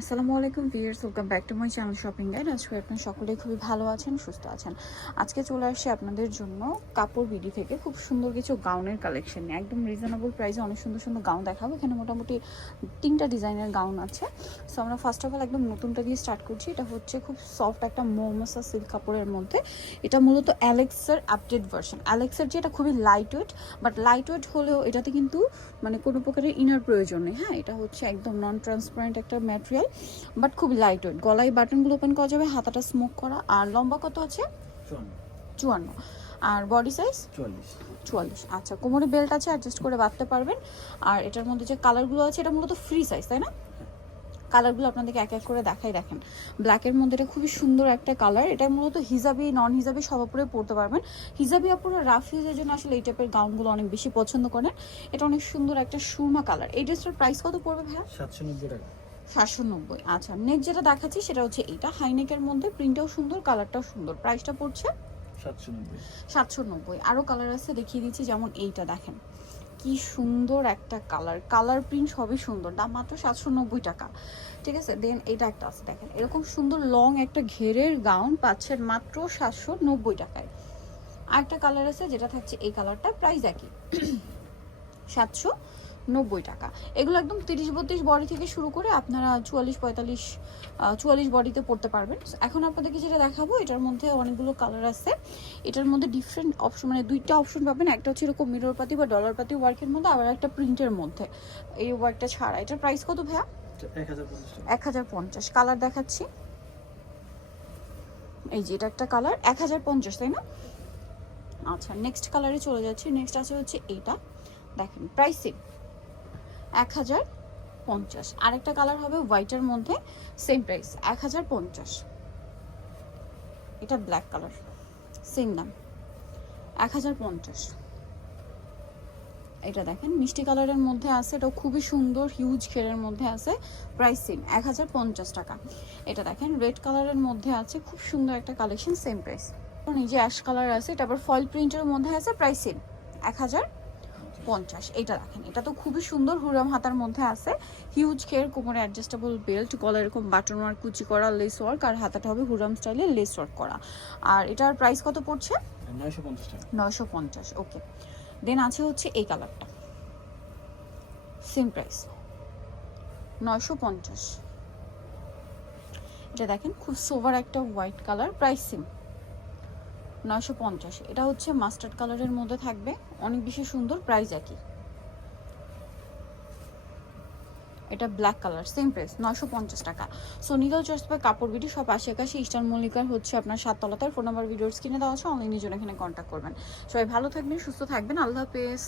আসসালামু আলাইকুম viewers, welcome back to my channel shopping guide. আজকে আপনারা সকলেই খুবই ভালো আছেন, সুস্থ আছেন। আজকে চলে আসছি আপনাদের জন্য কাপড় বিডি থেকে খুব সুন্দর কিছু গাউনের কালেকশন নিয়ে। একদম রিজনেবল প্রাইসে অনেক সুন্দর সুন্দর গাউন দেখাবো। এখানে মোটামুটি 3টা ডিজাইনের গাউন আছে। সো আমরা ফার্স্ট অফ অল একদম নতুনটা দিয়ে স্টার্ট করছি। এটা হচ্ছে খুব সফট একটা মৌমাসা সিল্ক কাপড়ের মধ্যে। এটা মূলত অ্যালেক্সের আপডেট ভার্সন। অ্যালেক্সের যেটা খুবই light weight, but light weight হলেও এটাতে কিন্তু মানে কোনো প্রকারের ইনার প্রয়োজন নেই। হ্যাঁ, এটা হচ্ছে একদম নন ট্রান্সপারেন্ট একটা ম্যাটেরিয়াল, বাট খুব লাইট ওয়েট। গলায় বাটনগুলো ওপেন করা যাবে, হাতাটা স্মোক করা। আর লম্বা কত আছে? 54। আর বডি সাইজ 44। আচ্ছা, কোমরে বেল্ট আছে, অ্যাডজাস্ট করে বাঁধতে পারবেন। আর এটার মধ্যে যে কালারগুলো আছে এটা মূলত ফ্রি সাইজ, তাই না? কালারগুলো আপনাদেরকে এক এক করে দেখাই। দেখেন, ব্ল্যাকের মধ্যে এটা খুবই সুন্দর একটা কালার। এটা মূলত হিজাবি, নন হিজাবি সব উপরে পরতে পারবেন। হিজাবি আপুরা রাফ ইউজের জন্য আসলে এই টাইপের গাউনগুলো অনেক বেশি পছন্দ করেন। এটা অনেক সুন্দর একটা সুরমা কালার। এই ড্রেসটার প্রাইস কত পড়বে ভাইয়া? 790 টাকা। 790। আচ্ছা, নেক্সট যেটা দেখাচ্ছি সেটা হচ্ছে এইটা হাইনেকের মধ্যে, প্রিন্টটাও সুন্দর, কালারটাও সুন্দর। প্রাইসটা পড়ছে 790। 790। আরও কালার আছে, দেখিয়ে দিচ্ছি। যেমন এইটা দেখেন, কি সুন্দর একটা কালার, কালার প্রিন্ট সবই সুন্দর। দাম মাত্র 790 টাকা। ঠিক আছে, দেন এইটা একটা আছে দেখেন, এরকম সুন্দর লং একটা ঘেরের গাউন পাচ্ছেন মাত্র 790 টাকায়। আরেকটা কালার আছে যেটা থাকছে এই কালারটা, প্রাইস একই 790 টাকা। এগুলো একদম 30-32 বডি থেকে শুরু করে আপনারা 44-45, 44 বডিতে পড়তে পারবেন। এখন আপনাদেরকে যেটা দেখাবো এটার মধ্যে অনেকগুলো কালার আছে। এটার মধ্যে ডিফারেন্ট অপশন, মানে 2টা অপশন পাবেন। একটা হচ্ছে এরকম মিরর পাতি বা ডলার পাতি ওয়ার্কের মধ্যে, আবার একটা প্রিন্টের মধ্যে এই ওয়ার্কটা ছাড়া। এটার প্রাইস কত ভাইয়া? 1050। কালার দেখাচ্ছি, এই যে এটা একটা কালার 1050, তাই না? আচ্ছা, নেক্সট কালারে চলে যাচ্ছি। নেক্সট আছে হচ্ছে এইটা দেখেন, প্রাইস সেম 1050। আরেকটা কালার হবে হোয়াইটের মধ্যে, সেম প্রাইস 1050। এটা ব্ল্যাক কালার, সেম দাম 1050। এটা দেখেন মিষ্টি কালারের মধ্যে আছে, এটাও খুবই সুন্দর, হিউজ ঘেরের মধ্যে আছে, প্রাইস সেম 1050 টাকা। এটা দেখেন রেড কালারের মধ্যে আছে, খুব সুন্দর একটা কালেকশন, সেম প্রাইস। এই যে অ্যাশ কালার আছে, এটা আবার ফয়েল প্রিন্টের মধ্যে আছে, প্রাইস সেম 1050। এটা দেখেন, এটা তো খুবই সুন্দর, হুরাম হাতার মধ্যে আছে, হিউজ ঘের, কোমরে অ্যাডজাস্টেবল বেল্ট, গলা এরকম বাটন ওয়ার্ক, কুচি করা লেস ওয়ার্ক, আর হাতাটা হবে হুরাম স্টাইলে লেস ওয়ার্ক করা। আর এটার প্রাইস কত পড়ছে? 950 টাকা। 950। ওকে, দেন আছে হচ্ছে এই কালারটা, সেম প্রাইস 950। এটা দেখেন খুব সোভার একটা হোয়াইট কালার, প্রাইস সেম 950। এটা হচ্ছে মাস্টার্ড কালারের মধ্যে থাকবে, অনেক বেশি সুন্দর, প্রাইস একই। এটা ব্ল্যাক কালার, সেম প্রাইস 950 টাকা। সো নিগল চয়েস বাই কাপড় বিডি, সব আশেপাশে ইস্টার্ন মল্লিকার হচ্ছে আপনার 7 তলাতে। ফোন নাম্বার ভিডিওর স্ক্রিনে দেওয়া আছে, অনলাইনের জন্য এখানে কন্ট্যাক্ট করবেন। সবাই ভালো থাকবেন, সুস্থ থাকবেন, আল্লাহ হাফেজ।